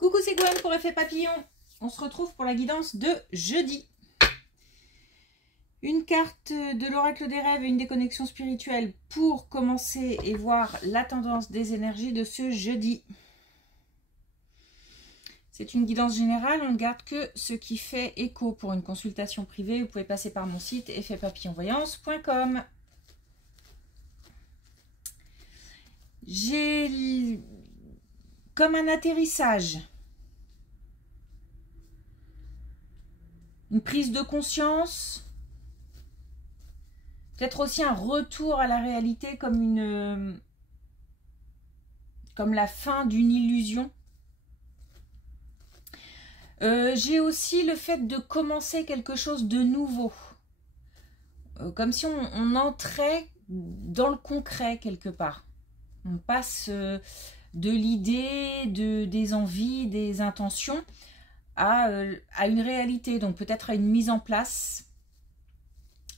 Coucou, c'est Gwen pour Effet Papillon. On se retrouve pour la guidance de jeudi. Une carte de l'oracle des rêves et une déconnexion spirituelle pour commencer et voir la tendance des énergies de ce jeudi. C'est une guidance générale, on ne garde que ce qui fait écho. Pour une consultation privée, vous pouvez passer par mon site effetpapillonvoyance.com. J'ai comme un atterrissage, une prise de conscience, peut-être aussi un retour à la réalité comme la fin d'une illusion. J'ai aussi le fait de commencer quelque chose de nouveau, comme si on entrait dans le concret quelque part. On passe de l'idée, des envies, des intentions à une réalité, donc peut-être à une mise en place,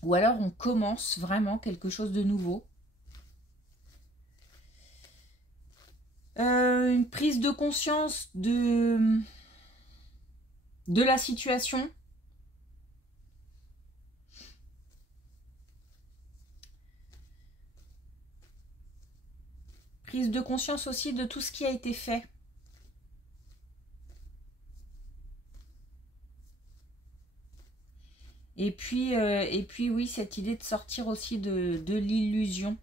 ou alors on commence vraiment quelque chose de nouveau. Une prise de conscience de la situation. Prise de conscience aussi de tout ce qui a été fait. Et puis oui, cette idée de sortir aussi de l'illusion.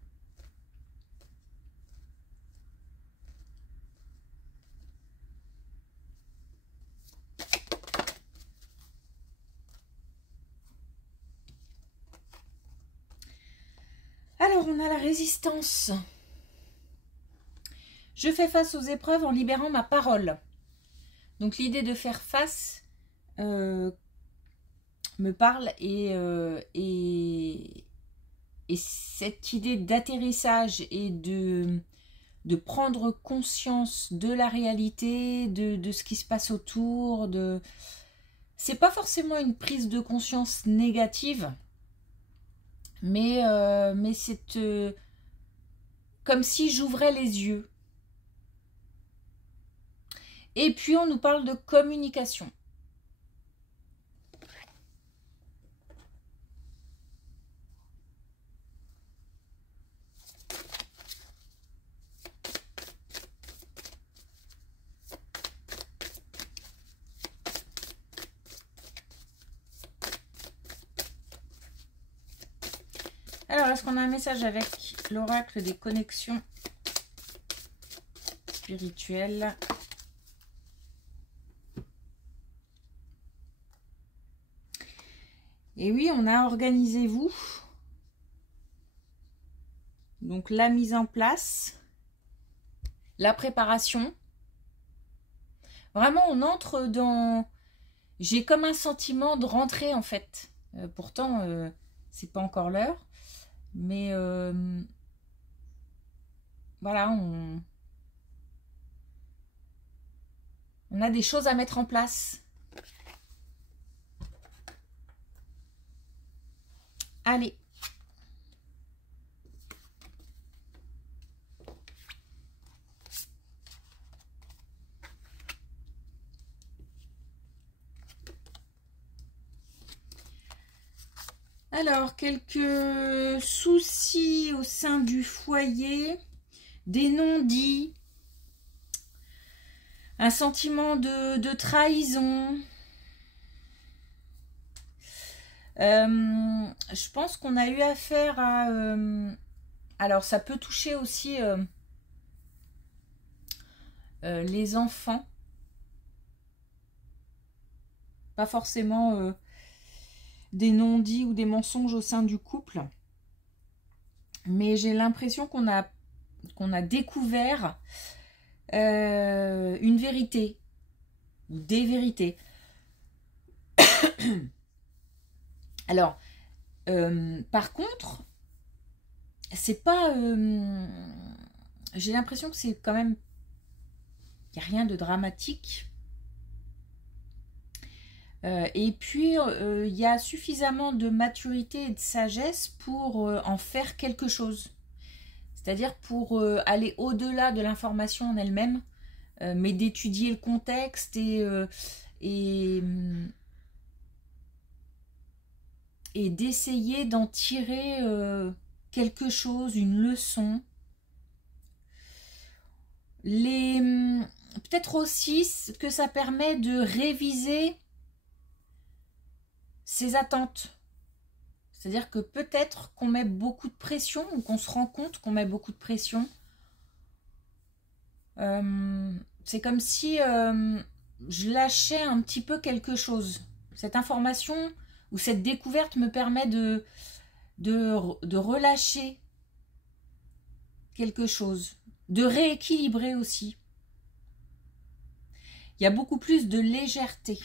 Alors, on a la résistance. Je fais face aux épreuves en libérant ma parole. Donc, l'idée de faire face me parle et cette idée d'atterrissage et de prendre conscience de la réalité, de ce qui se passe autour. C'est pas forcément une prise de conscience négative, mais c'est comme si j'ouvrais les yeux. Et puis on nous parle de communication. Alors, est-ce qu'on a un message avec l'oracle des connexions spirituelles? Et oui, on a organisez-vous. Donc, la mise en place, la préparation. Vraiment, on entre dans... J'ai comme un sentiment de rentrer, en fait. Pourtant, c'est pas encore l'heure. Mais voilà, on a des choses à mettre en place. Allez. Alors, quelques soucis au sein du foyer, des non-dits, un sentiment de trahison. Je pense qu'on a eu affaire à... alors, ça peut toucher aussi les enfants. Pas forcément... des non-dits ou des mensonges au sein du couple. Mais j'ai l'impression qu'on a découvert une vérité, ou des vérités. Alors, par contre, c'est pas... j'ai l'impression que c'est quand même... Il n'y a rien de dramatique. Et puis, il y a suffisamment de maturité et de sagesse pour en faire quelque chose. C'est-à-dire pour aller au-delà de l'information en elle-même, mais d'étudier le contexte et d'essayer d'en tirer quelque chose, une leçon. Peut-être aussi que ça permet de réviser ses attentes. C'est-à-dire que peut-être qu'on met beaucoup de pression ou qu'on se rend compte qu'on met beaucoup de pression. C'est comme si je lâchais un petit peu quelque chose. Cette information ou cette découverte me permet de relâcher quelque chose, de rééquilibrer aussi. Il y a beaucoup plus de légèreté.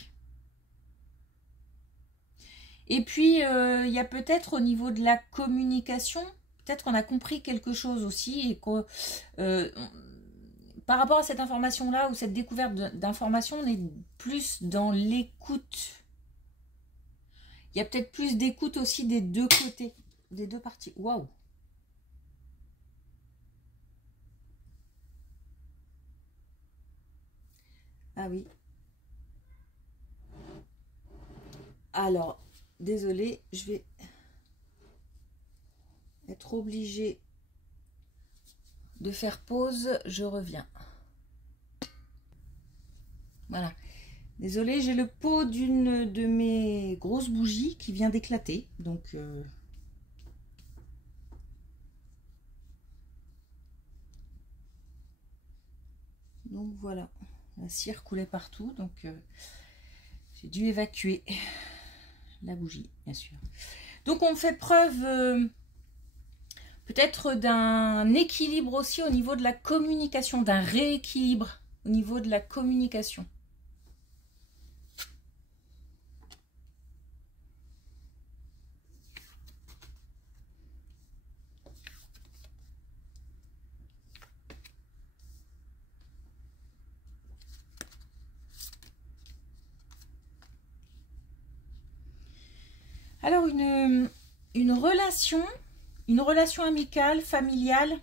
Et puis, il y a peut-être au niveau de la communication, peut-être qu'on a compris quelque chose aussi et que par rapport à cette information-là ou cette découverte d'information, on est plus dans l'écoute. Il y a peut-être plus d'écoute aussi des deux côtés, des deux parties. Waouh! Ah oui. Alors, désolée, je vais être obligée de faire pause. Je reviens. Voilà. Désolée, j'ai le pot d'une de mes grosses bougies qui vient d'éclater. Donc voilà. La cire coulait partout. Donc j'ai dû évacuer la bougie, bien sûr. Donc on fait preuve peut-être d'un équilibre aussi au niveau de la communication, d'un rééquilibre au niveau de la communication. Alors une relation amicale, familiale,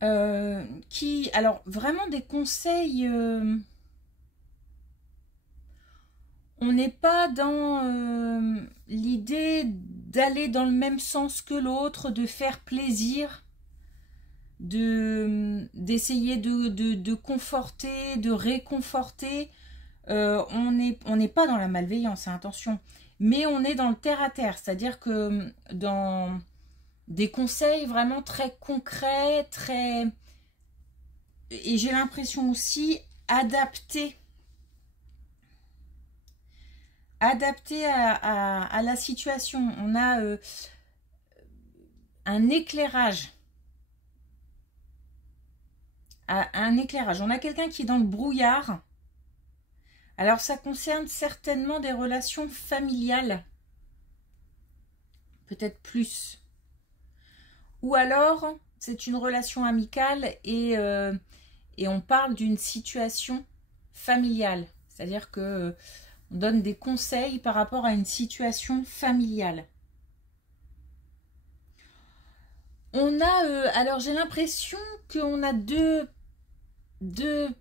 alors vraiment des conseils, on n'est pas dans l'idée d'aller dans le même sens que l'autre, de faire plaisir, d'essayer de conforter, de réconforter. On n'est pas dans la malveillance, hein, attention, mais on est dans le terre-à-terre, c'est-à-dire que dans des conseils vraiment très concrets, et j'ai l'impression aussi adaptés à la situation. On a un éclairage. On a quelqu'un qui est dans le brouillard. Alors ça concerne certainement des relations familiales, peut-être plus. Ou alors c'est une relation amicale et on parle d'une situation familiale. C'est-à-dire que on donne des conseils par rapport à une situation familiale. On a, alors j'ai l'impression qu'on a deux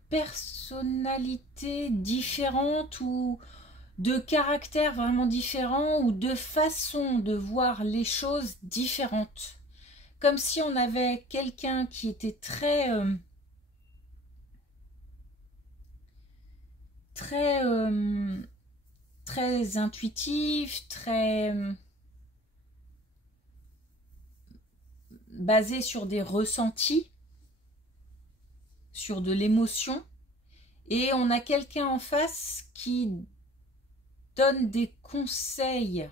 personnalités différentes ou de caractères vraiment différents ou de façons de voir les choses différentes. Comme si on avait quelqu'un qui était très intuitif, très basé sur des ressentis, sur de l'émotion, et on a quelqu'un en face qui donne des conseils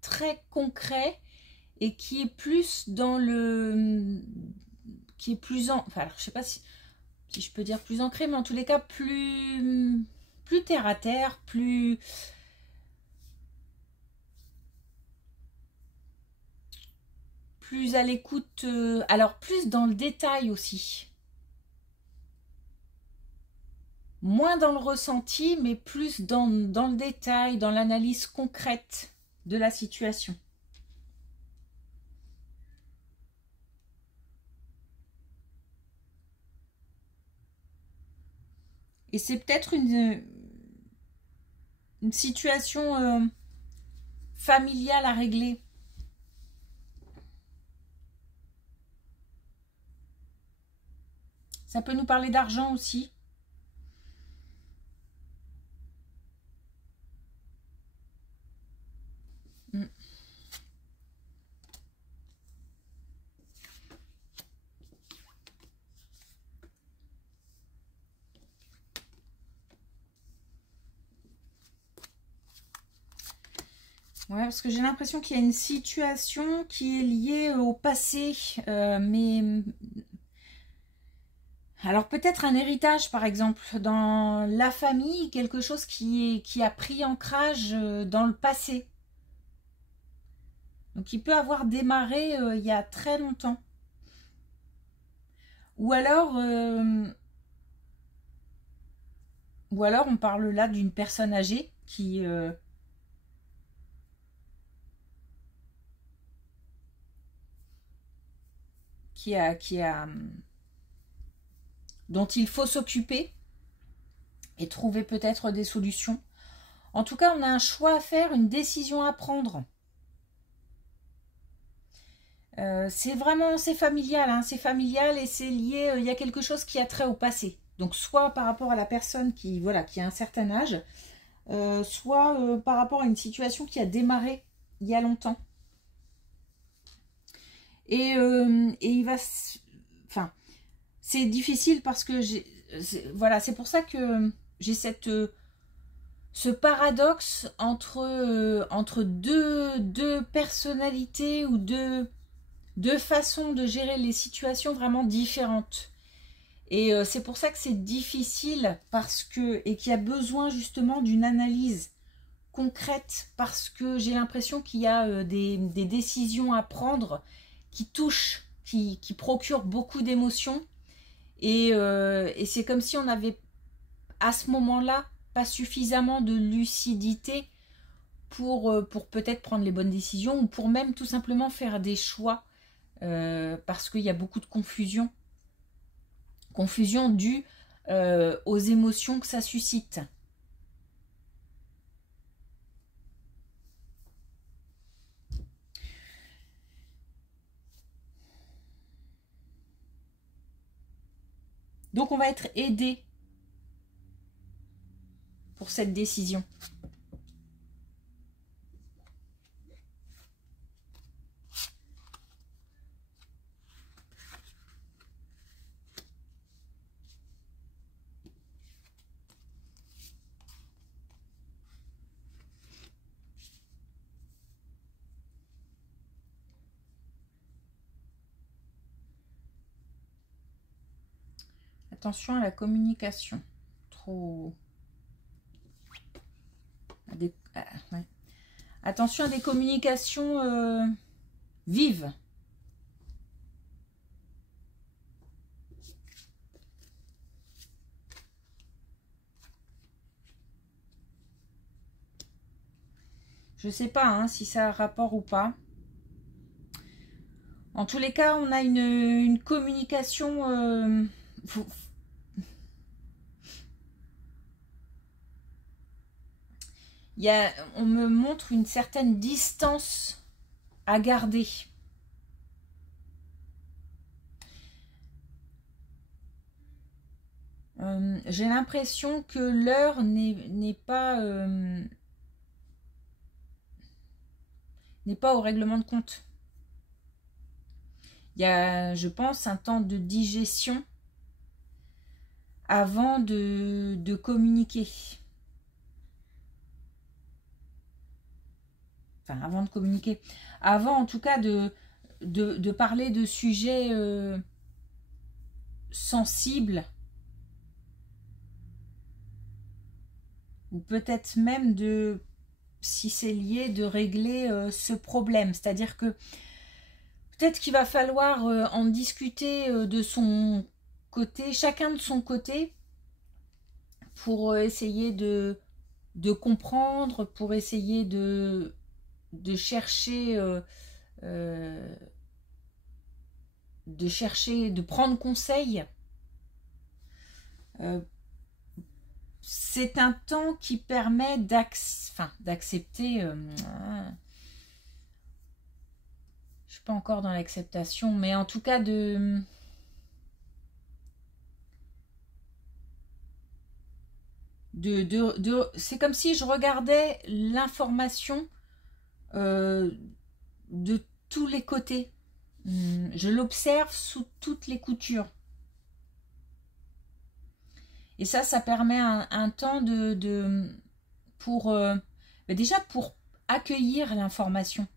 très concrets et qui est plus dans qui est plus enfin alors, je sais pas si je peux dire plus ancré, mais en tous les cas plus terre à terre, plus à l'écoute, alors plus dans le détail aussi. Moins dans le ressenti, mais plus dans le détail, dans l'analyse concrète de la situation. Et c'est peut-être une situation familiale à régler. Ça peut nous parler d'argent aussi. Mm. Ouais, parce que j'ai l'impression qu'il y a une situation qui est liée au passé, mais alors peut-être un héritage par exemple dans la famille, quelque chose qui a pris ancrage dans le passé. Donc il peut avoir démarré il y a très longtemps. Ou alors, on parle là d'une personne âgée qui a dont il faut s'occuper et trouver peut-être des solutions. En tout cas, on a un choix à faire, une décision à prendre. C'est familial, hein, c'est familial et c'est lié, il y a quelque chose qui a trait au passé. Donc soit par rapport à la personne qui a un certain âge, soit par rapport à une situation qui a démarré il y a longtemps. Et il va... Enfin, c'est difficile parce que c'est pour ça que j'ai ce paradoxe entre deux personnalités ou deux façons de gérer les situations vraiment différentes. Et c'est pour ça que c'est difficile et qu'il y a besoin justement d'une analyse concrète parce que j'ai l'impression qu'il y a des décisions à prendre qui touchent, qui procurent beaucoup d'émotions. Et c'est comme si on avait à ce moment-là pas suffisamment de lucidité pour peut-être prendre les bonnes décisions ou pour même tout simplement faire des choix parce qu'il y a beaucoup de confusion due aux émotions que ça suscite. Donc on va être aidé pour cette décision. Attention à la communication. Trop... Ouais. Attention à des communications vives. Je sais pas hein, si ça a rapport ou pas. En tous les cas, on a une communication... on me montre une certaine distance à garder. J'ai l'impression que l'heure n'est pas au règlement de compte. Il y a, je pense, un temps de digestion avant de communiquer. Enfin, avant de communiquer. Avant, en tout cas, de parler de sujets sensibles. Ou peut-être même si c'est lié, de régler ce problème. C'est-à-dire que peut-être qu'il va falloir en discuter de son côté, chacun de son côté, pour essayer de comprendre, pour essayer de chercher, de prendre conseil c'est un temps qui permet d'accepter. Je suis pas encore dans l'acceptation, mais en tout cas c'est comme si je regardais l'information de tous les côtés. Je l'observe sous toutes les coutures. Et ça permet un temps pour déjà pour accueillir l'information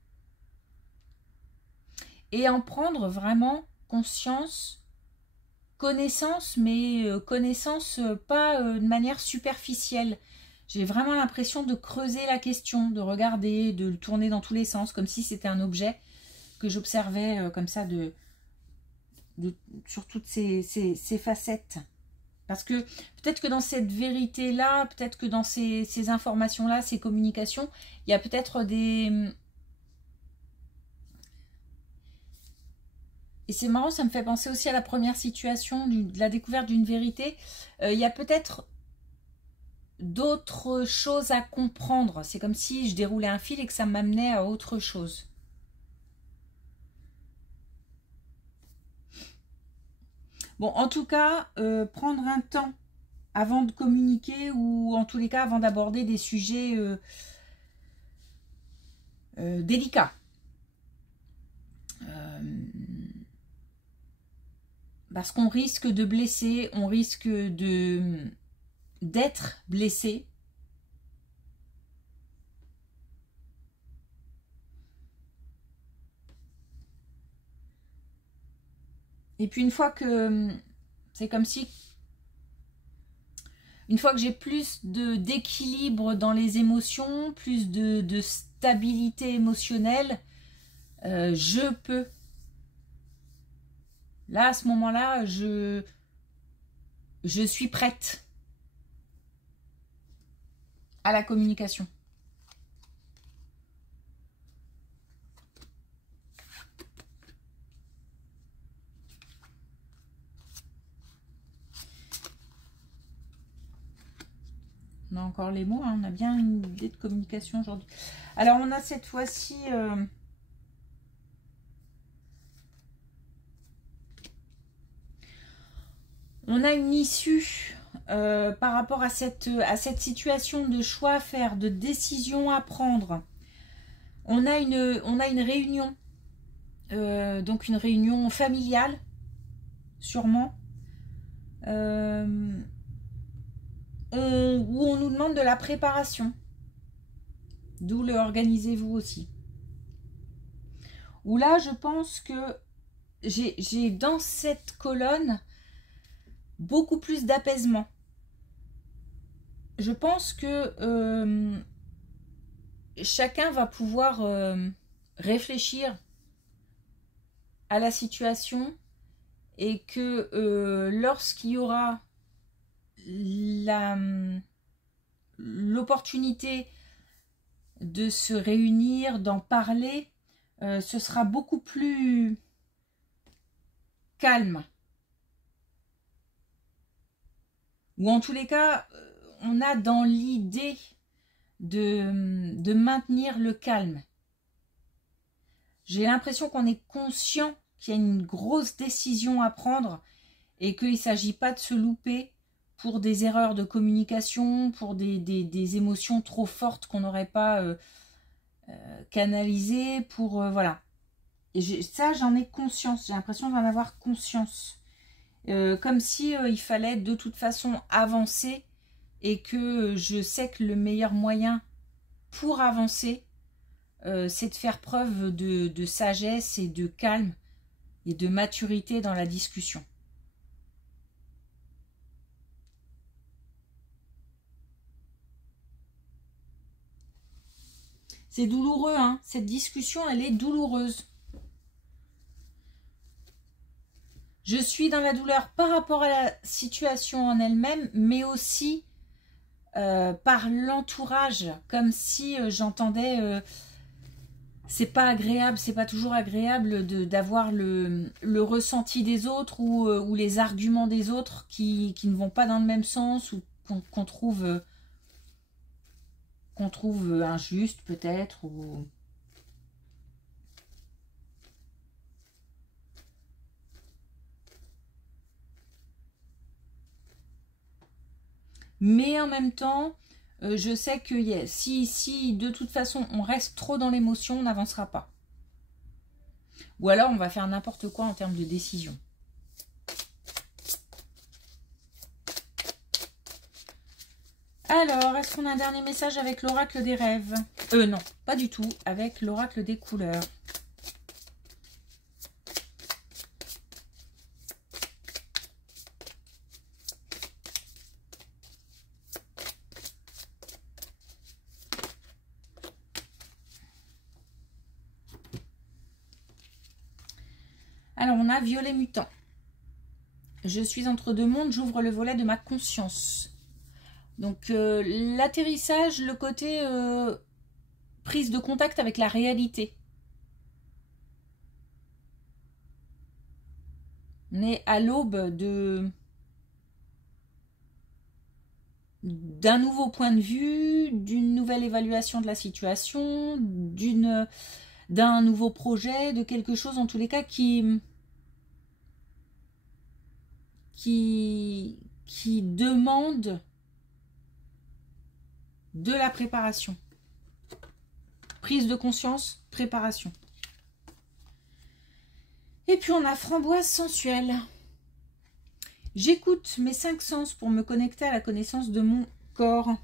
et en prendre vraiment conscience, connaissance, mais connaissance pas de manière superficielle. J'ai vraiment l'impression de creuser la question, de regarder, de le tourner dans tous les sens, comme si c'était un objet que j'observais comme ça sur toutes ces facettes. Parce que peut-être que dans cette vérité-là, peut-être que dans ces informations-là, ces communications, il y a peut-être des... Et c'est marrant, ça me fait penser aussi à la première situation de la découverte d'une vérité. Il y a peut-être d'autres choses à comprendre. C'est comme si je déroulais un fil et que ça m'amenait à autre chose. Bon, en tout cas, prendre un temps avant de communiquer ou en tous les cas avant d'aborder des sujets délicats. Parce qu'on risque de blesser, on risque d'être blessé. Et puis une fois que c'est comme si, une fois que j'ai plus d'équilibre dans les émotions, plus de stabilité émotionnelle, je peux. Là, à ce moment-là, je suis prête à la communication. On a encore les mots, hein, on a bien une idée de communication aujourd'hui. Alors, on a cette fois-ci... on a une issue par rapport à cette situation de choix à faire, de décision à prendre. On a une réunion, donc une réunion familiale, sûrement, où on nous demande de la préparation. D'où le organisez-vous aussi. Où là, je pense que j'ai dans cette colonne beaucoup plus d'apaisement. Je pense que chacun va pouvoir réfléchir à la situation et que lorsqu'il y aura l'opportunité de se réunir, d'en parler, ce sera beaucoup plus calme. Ou en tous les cas, on a dans l'idée de maintenir le calme. J'ai l'impression qu'on est conscient qu'il y a une grosse décision à prendre et qu'il ne s'agit pas de se louper pour des erreurs de communication, pour des émotions trop fortes qu'on n'aurait pas canalisées, pour... voilà. Et ça, j'en ai conscience. J'ai l'impression d'en avoir conscience. Comme si il fallait de toute façon avancer et que je sais que le meilleur moyen pour avancer, c'est de faire preuve de sagesse et de calme et de maturité dans la discussion. C'est douloureux, hein. Cette discussion, elle est douloureuse. Je suis dans la douleur par rapport à la situation en elle-même, mais aussi par l'entourage, comme si j'entendais... c'est pas agréable, c'est pas toujours agréable d'avoir le ressenti des autres ou les arguments des autres qui ne vont pas dans le même sens ou qu'on trouve qu'on trouve injuste peut-être, ou... Mais en même temps, je sais que si de toute façon on reste trop dans l'émotion, on n'avancera pas. Ou alors on va faire n'importe quoi en termes de décision. Alors, est-ce qu'on a un dernier message avec l'oracle des rêves? Non, pas du tout, avec l'oracle des couleurs. Alors, on a violet mutant. Je suis entre deux mondes, j'ouvre le volet de ma conscience. Donc, l'atterrissage, le côté prise de contact avec la réalité. Mais à l'aube d'un nouveau point de vue, d'une nouvelle évaluation de la situation, d'un nouveau projet, de quelque chose en tous les cas qui demande de la préparation. Prise de conscience, préparation. Et puis on a framboise sensuelle. J'écoute mes 5 sens pour me connecter à la connaissance de mon corps.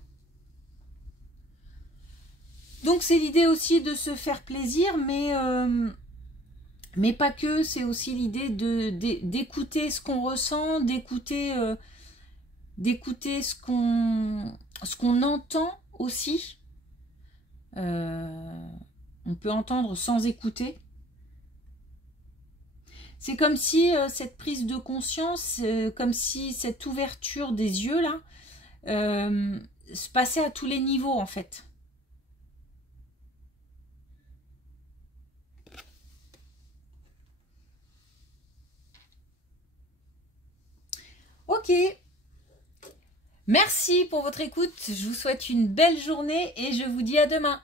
Donc c'est l'idée aussi de se faire plaisir, mais pas que, c'est aussi l'idée d'écouter ce qu'on ressent, d'écouter ce qu'on entend aussi. On peut entendre sans écouter. C'est comme si cette prise de conscience, comme si cette ouverture des yeux là, se passait à tous les niveaux en fait. Ok. Merci pour votre écoute. Je vous souhaite une belle journée et je vous dis à demain.